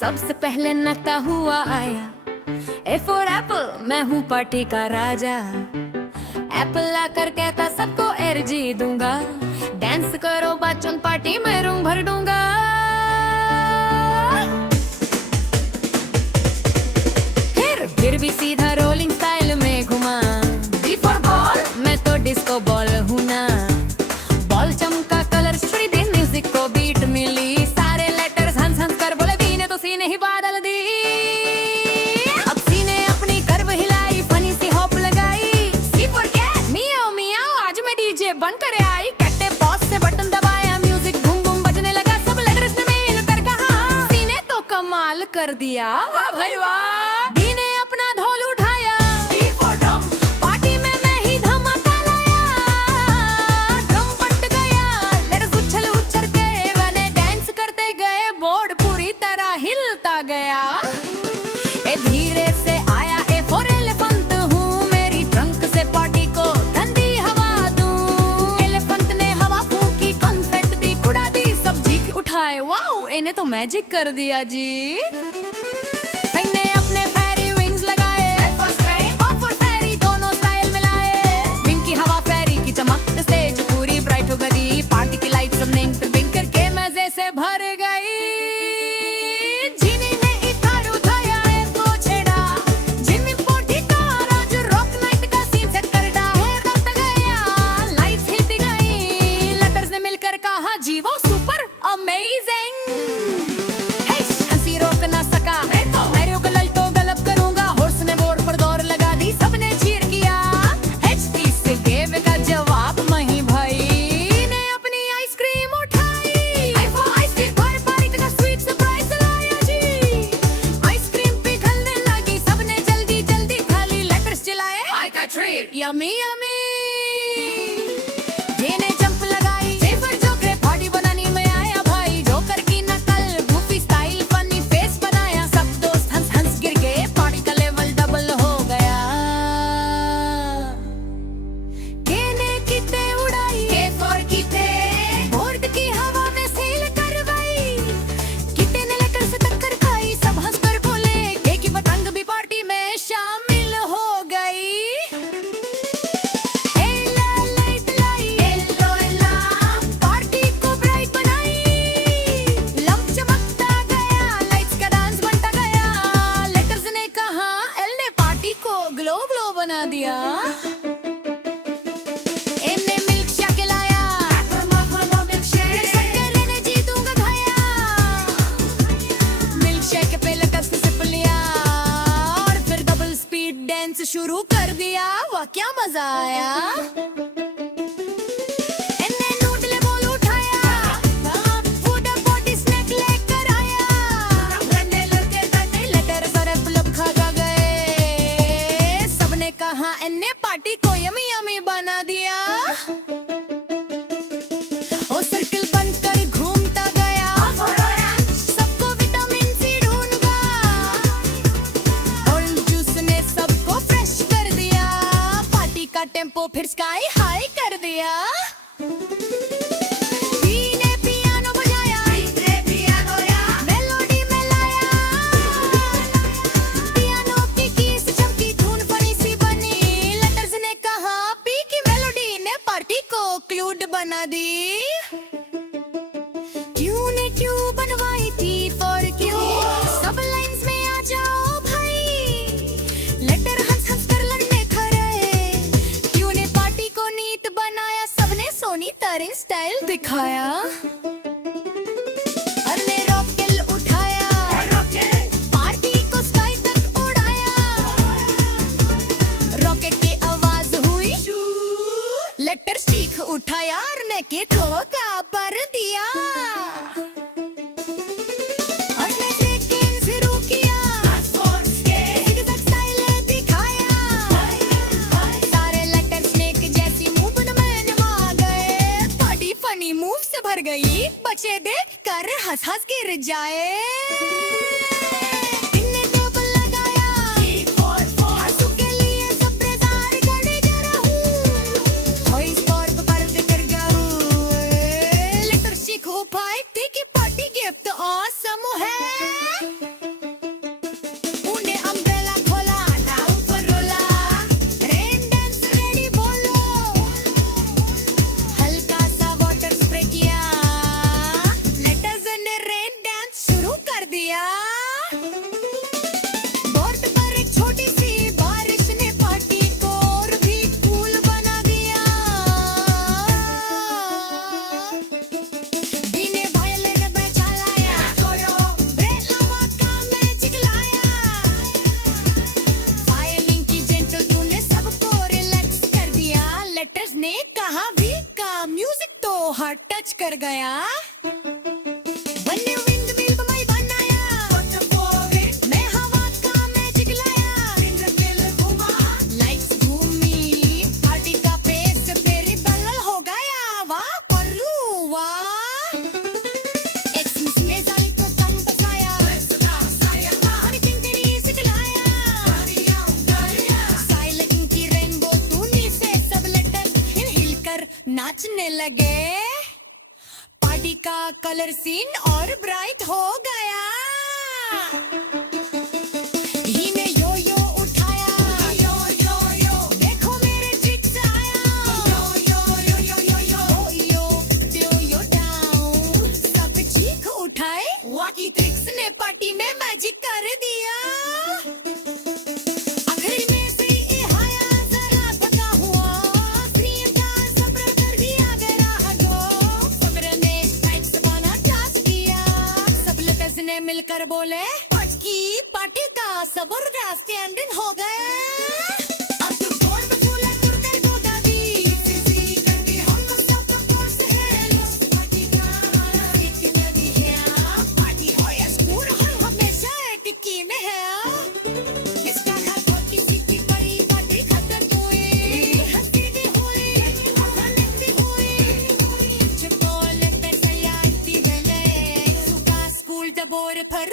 सबसे पहले नकता हुआ आया ए फॉर एप्पल, मैं हूँ पार्टी का राजा। एप्पल आकर कहता सबको एनर्जी दूंगा, डांस करो बच्चों पार्टी में रूम भर दूंगा। फिर भी सीधा रोलिंग स्टाइल में घुमा। डी फॉर बॉल, मैं तो डिस्को बॉल हूँ ना। बॉल चमका, कलर छुड़ी दी, म्यूजिक को बीट मिली, सारे लेटर्स हंस हंस कर बोले दी ने तो सीने ही बादल दी। अब सीने अपनी कर्व हिलाई, फनी सी हॉप लगाई। सी फॉर कैट, मियाओ मियाओ, आज मैं डीजे बनकर आई। कट्टे पॉज से बटन दबाया, म्यूजिक बूम बूम बजने लगा, सब लेटर्स ने मिलकर कहा सी ने तो कमाल कर दिया, वाह भाई वाह। गया ए धीरे से आया ए फॉर एलिफेंट हूँ, मेरी ट्रंक से पार्टी को ठंडी हवा दूं। एलिफेंट ने हवा फूंकी, कॉन्फेट दी, उड़ा दी, सब चीख उठाए, वाओ इन्हें तो मैजिक कर दिया जी। ने अपने फेरी विंग्स लगाए, फॉर फेरी दोनों स्टाइल मिलाए। विंग की हवा फेरी की चमक, स्टेज पूरी ब्राइट हो गई, पार्टी की लाइट सब बिंग करके मजे से भर गई। जीवो सुपर अमेजिंग, हंसी रोक ना सका मेरे को, लल तो गलब करूंगा। हॉर्स ने बोर्ड पर दौड़ लगा दी, सबने चीयर किया। से गेव का जवाब नहीं भाई ने अपनी आइसक्रीम उठाई। आइसक्रीम पर पार्टी का स्वीट सरप्राइज लाया जी। आइसक्रीम पिघलने लगी, सबने जल्दी जल्दी खा ली, लेटर्स चिल्लाए आई का ट्रीट यम्मी यम्मी। बना दिया इन्हें मिल्क शेक लाया, जीतूंगा खाया। मिल्क शेक पे लेटर्स सिप लिया और फिर डबल स्पीड डांस शुरू कर दिया, वाह क्या मजा आया। इन्हें पार्टी को यमी यमी बना दिया। ओ सर्किल बनकर घूमता गया, सबको विटामिन सी ढूंढा। ऑरेंज जूस ने सबको फ्रेश कर दिया, पार्टी का टेम्पो फिर स्काई हाई कर दिया। बना दी क्यों ने क्यों बनवाई थी फॉर क्यों, सब लाइंस में आ जाओ भाई। लेटर हंस हंस कर लड़ने खड़े, क्यों ने पार्टी को नीट बनाया, सबने सोनी तरह स्टाइल दिखाया। लेटर चीख उठाया और ने के ठोका पर दिया। और ने सेकंड शुरू किया, स्टाइल दिखाया। सारे लेटर स्नेक जैसी मूवमेंट में नमा गए, बड़ी फनी मूव से भर गई, बच्चे देख कर हंस हंस गिर जाए। पार्टी की पार्टी गिफ्ट ऑसम है। गया बन्ने विंड मिल कमाई बनाया मैं हवा का मैजिक लाया लाइट्स घूमी पार्टी का पेस तेरी बल्ल हो गया वाह पल्लू वाह एक्सक्यूज मी जाली को तंग बसाया हनी पिंक तेरी सिखलाया साइलेंट की रेनबो तूने से सब लेटर हिल कर नाचने लगे पार्टी का कलर सीन और ब्राइट हो गया ही ने यो यो उठाया देखो मेरे ट्रिक्स आया यो डाउन सब चीख उठाए वाकी ट्रिक्स ने पार्टी में मैजिक कर दिया आखिरी में से ये आया जरा थका हुआ स्क्रीन का सब्र कर दिया गया हगो सब्र ने टाइप्स बना क्लास किया सब लेटर्स ने मिलकर बोले पटकी पार्टी का जबरदस्त एंडिंग हो गया अब तो बोल में फूला तुरते को दादी सीसी करके हम सब कोर्स है पार्टी का एक नदी है पार्टी हो या स्कूल हम हमेशा टिकी में है इसका घर बहुत किसी की परी पार्टी खत्म हुई हंसती भी हुई हंसती हुई चपोल पे सयाती बने सुबह स्कूल दबोर पर